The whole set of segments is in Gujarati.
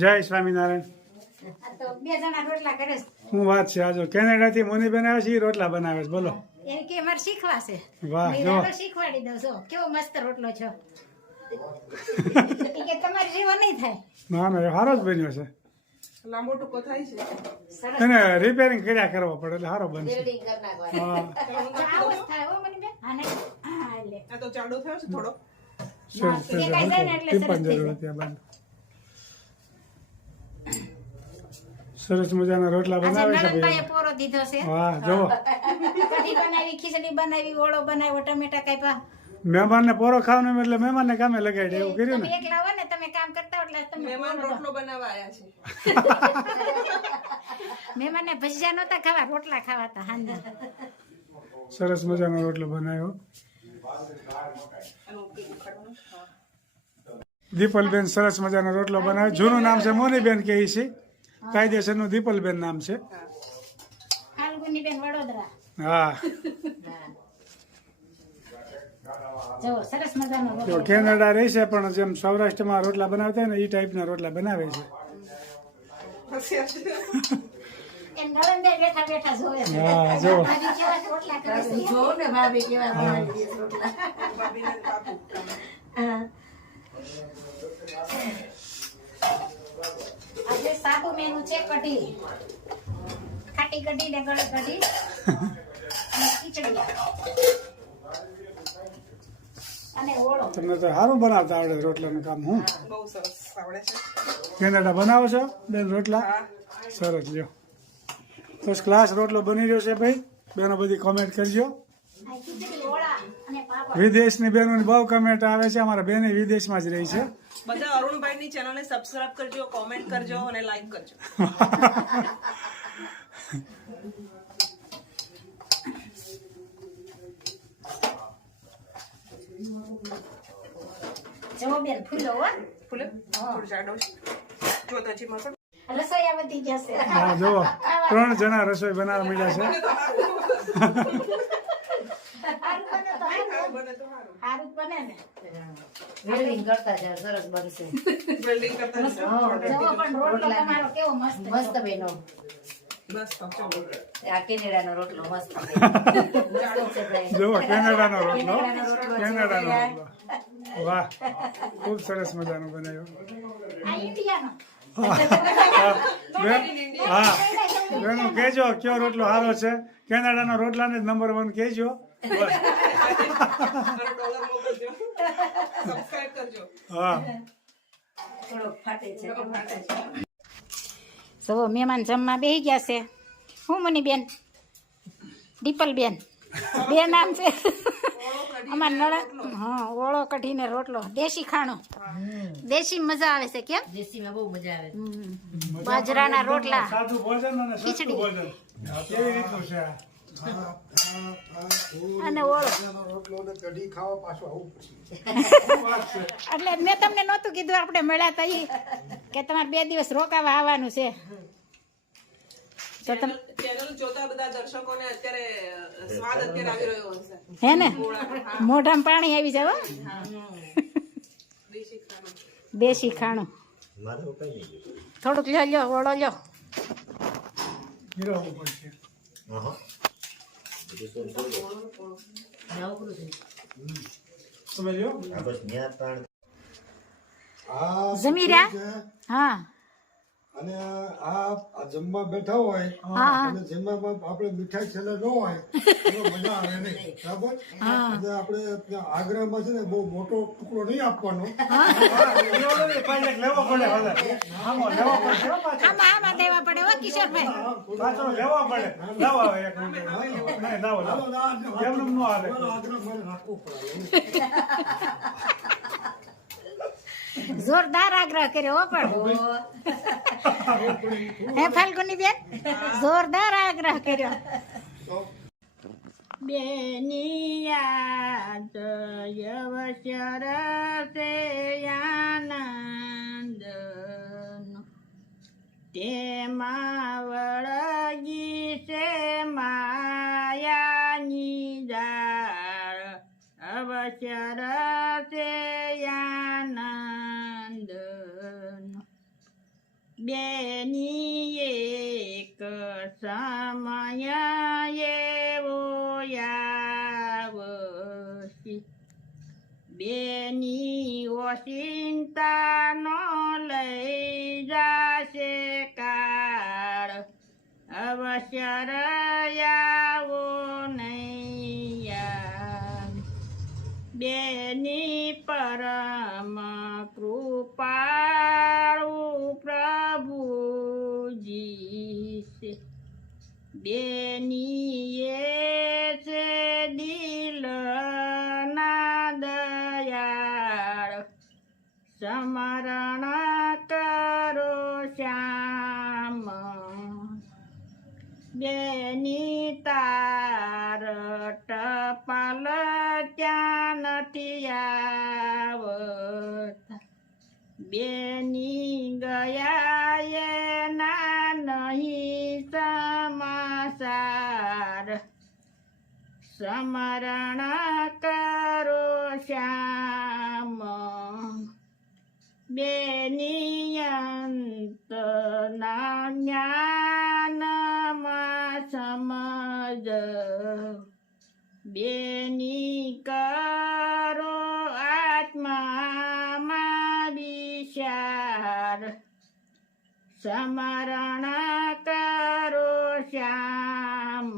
જય સ્વામિનારાયણ. બે જણા રોટલા કરે છે. શું વાત છે? આજો કેનેડા થી મોનીબેન આવે છે, ઈ રોટલા બનાવે છે. બોલો. એ કે મારે શીખવા છે. વાહ, મેં જો. રાતો શીખવાડી દઉં છો કેવો મસ્ત રોટલો છો. ઈ કે તમારી જેવો નહીં થાય. ના ના, એ સારો જ બન્યો છે. લાંબો ટૂંકો થાય છે. સરસ. એને રિપેરિંગ કર્યા કરવો પડે એટલે સારો બનશે. હા. આવો જ થાય હો મને બેન. હા ને. હા લે. આ તો જાડો થયો છે થોડો. સરસ છે. એ કાંઈ જાય ને એટલે ટીપણ સરસ થઈ જરૂર જાય. હતી આ બાંધ. સરસ મજાના રોટલા આજે બનાવે છે નણંદબાઈએ ભાઈ. પોરો દીધો છે. વાહ, જો. કઢી બનાવી, ખીચડી બનાવી, ઓળો બનાવ્યો, ટમેટા કાપ્યા. મહેમાનને પોરો ખાવાનું એટલે મહેમાનને કામે લગાડી એવું કર્યું તમે ને. એકલા હો ને તમે કામ કરતા હો એટલે તમે મહેમાન પોરો દો. રોટલો બનાવવા આયા છે. મહેમાનને ભજીયા નહોતા ખાવા, રોટલા ખાવા હતા હાંજે. સરસ મજાનો રોટલો બનાવ્યો. દીપલબેન સરસ મજાનો રોટલો બનાવ્યો. જૂનું નામ છે મોનીબેન કે છે, કાયદેસરનું દીપલબેન નામ છે. ફાલ્ગુનીબેન વડોદરા. હા, જો સરસ મજાનો તો રોટલો. કેનેડા રહે છે પણ જેમ સૌરાષ્ટ્રમાં રોટલા બનાવતા હોય ને એ ટાઈપના રોટલા બનાવે છે. હોશિયાર છે. એ નણંદે બેઠા બેઠા જોવે છે. હા, જો. ભાભી કેવા રોટલા કરે છે. ભાભીને બાપુ. હા. આજે સાદું મેનુ છે કઢી, ખાટી કઢી ને ગળે કઢી અને ખીચડી અને ઓળો. તમને તો સારું બનાવતા આવડે રોટલાનું કામ. હું બહુ સરસ આવડે છે. કેનેડા બનાવો છો બેન રોટલા? હા. સરસ, લ્યો. ફર્સ્ટ ક્લાસ રોટલો બની રહ્યો છે ભાઈ. બેનો બધી કોમેન્ટ કરજો. આ ખીચડી ઓળા અને પાપડ. વિદેશની બહેનોની બહુ કમેન્ટ આવે છે. અમારા બેન વિદેશમાં જ રહી છે. બધા અરુણભાઈની ચેનલને સબસ્ક્રાઇબ કરજો, કોમેન્ટ કરજો અને લાઈક કરજો. જવો બેન ફૂલો હો. ફૂલે થોડું જાડો છે. જો તો હજી મસળ. રસોઈયા વધી જશે. હા, જુઓ 3 જણા રસોઈ બનાવવા મળ્યા છે. બને તો સારું. સારું જ બને ને. વેલ્ડિંગ કરતા જાય સરસ બનશે. વેલ્ડિંગ કરતા જશો. જવો પણ રોટલો તમારો કેવો મસ્ત છે. મસ્ત બેનો બસ તો ચાલો. આ કેનેડાનો રોટલો મસ્ત છે. જાડો છે ભાઈ. જુઓ કેનેડાનો રોટલો. કેનેડાનો રોટલો કેનેડાનો રોટલો. વાહ, ખૂબ સરસ મજાનો બનાવ્યો. આ ઇન્ડિયાનો. બેન, હા બેનો કહેજો કયો રોટલો સારો છે. કેનેડાનો રોટલાને નંબર 1 કહેજો. બસ. $1 મોકલજો. સબસ્ક્રાઇબ કરજો. હા, થોડોક ફાટે છે. ફાટે છે. જવો મહેમાન જમવા બેસી ગયા છે. હું મની બેન, દીપલ બેન, બે નામ છે. અમાર નળન. હા, ઓળો કઢીને રોટલો, દેશી ખાણું. દેશી મજા આવે છે કેમ. દેશીમાં બહુ મજા આવે. બાજરાના રોટલા, સાદું ભોજન અને સસ્તું ખીચડી. ભોજન. આ કેવી રીતનું છે આ? અને ઓળો. એટલે મેં તમને નહોતું કીધું આપણે મળ્યા તા ઈ કે તમારે 2 દિવસ રોકાવા આવવાનું છે. તો તમે ચેનલ જોતા બધા દર્શકોને અત્યારે સ્વાદ અત્યારે આવી રહ્યો હશે. હે ને મોઢામાં પાણી આવી જાવ. દેશી ખાવાનું. દેશી ખાણું થોડુંક લ્યો ઓળો લ્યો. ગીરવવું પડશે. નવકરું છે. તમે લ્યો. જમી રહ્યા? હા અને આ જમવા બેઠા હોય હા. અને જમવામાં આપણે મીઠાઈ છેલ્લે ન હોય તો મજા આવે નહીં, બરાબર? એટલે આપણે ત્યાં આગ્રામાં છે ને બહુ મોટો ટુકડો નહીં આપવાનો. પાછળ લેવો પડે હવે. આમાં લેવો પડશે હો પાછળ. આમાં દેવા પડે હો કિશોરભાઈ. પાછળ લેવો પડે. લાવો હવે એક મિનિટ. નહીં, લાવો, લાવો. એમનેમ ન હાલે. આગ્રા મારે રાખવું પડે. જોરદાર આગ્રહ કર્યો હો પણ. હે ફાલ્ગુની બેન, જોરદાર આગ્રહ કર્યો. બેની યાદ યવશર સે આનંદ તેમાં વળગી છે માયાની જાળ અવસર છે આનંદ બેની એક સમય એવો આવશે, બેની ઓચિંતા નો લઈ જાશે કાળ, અવશ્ય આવો નહીં. બેની પરમ કૃપાળુ પ્રભુજી છે, બેની એ છે દિલના દયાળ, સ્મરણ કરો શ્યામ. બેની તાર ટપાલ ત્યાં નથી આવતા, બેની ગયા એના નહીં સમાચાર, સ્મરણ કરો શ્યામ. બેની અંતના જ્ઞાનમાં સમજ, બેની કરો આત્મામાં વિચાર, સ્મરણ કરો શ્યામ.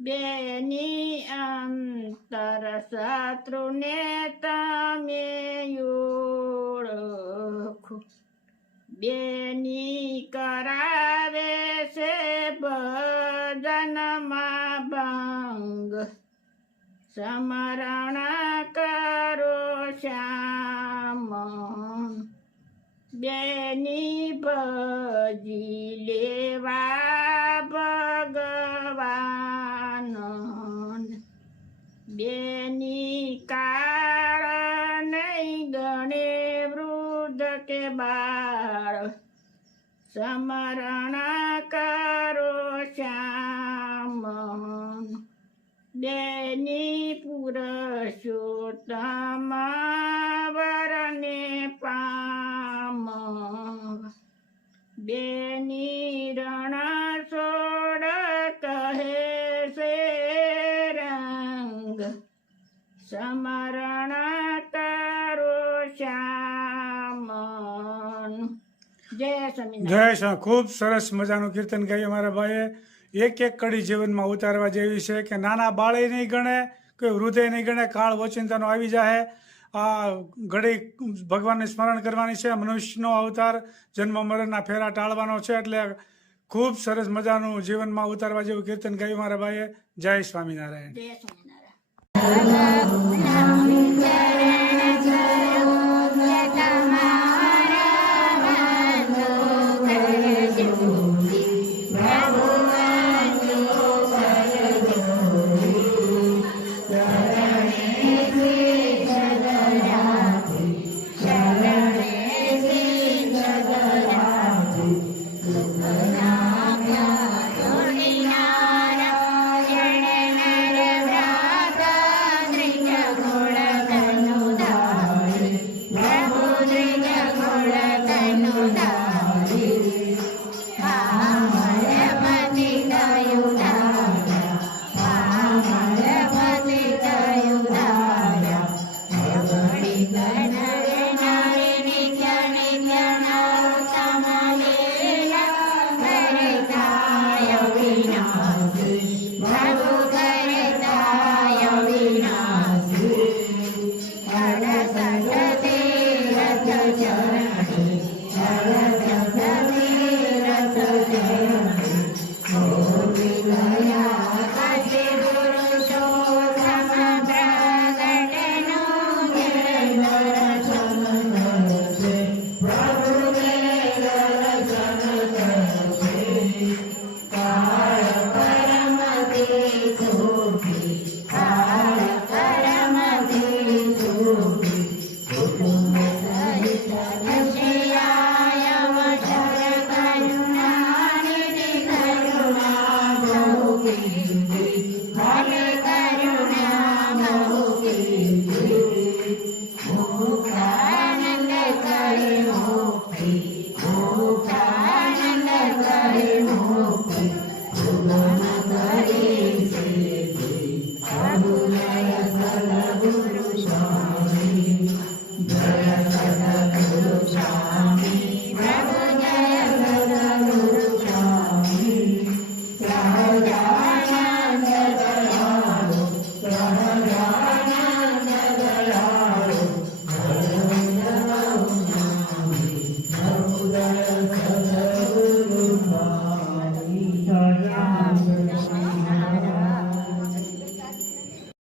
બેની અંતર શત્રુને તમે ઓળખો, બેની કરાવે છે ભજનમાં ભંગ, સ્મરણ કરો શ્યામ. બેની ભજી લેવા ભગવાન, બેની કાળ નહીં ગણે વૃદ્ધ કે બાળ, સ્મરણ કરો શ્યામ. બેની પુરુષોત્તમ વરને પામ, બેની રણ છોડ કહે છે રંગ, સ્મરણ કરો શ્યામ. જય સ્વામિનારાયણ. જય શ્રી ખૂબ સરસ મજાનું કીર્તન ગાયું અમારા ભાઈએ. એક એક કડી જીવનમાં ઉતારવા જેવી છે કે નાના બાળે નહીં ગણે, કોઈ વૃદ્ધે નહીં ગણે, કાળ ઓચિંતાનો આવી જાય. આ ઘડી ભગવાનને સ્મરણ કરવાની છે, મનુષ્યનો અવતાર જન્મ મરણના ફેરા ટાળવાનો છે, એટલે ખૂબ સરસ મજાનું જીવનમાં ઉતારવા જેવું કીર્તન ગાયું મારા ભાઈએ. જય સ્વામિનારાયણ. જય સ્વામિનારાયણ. ચરણે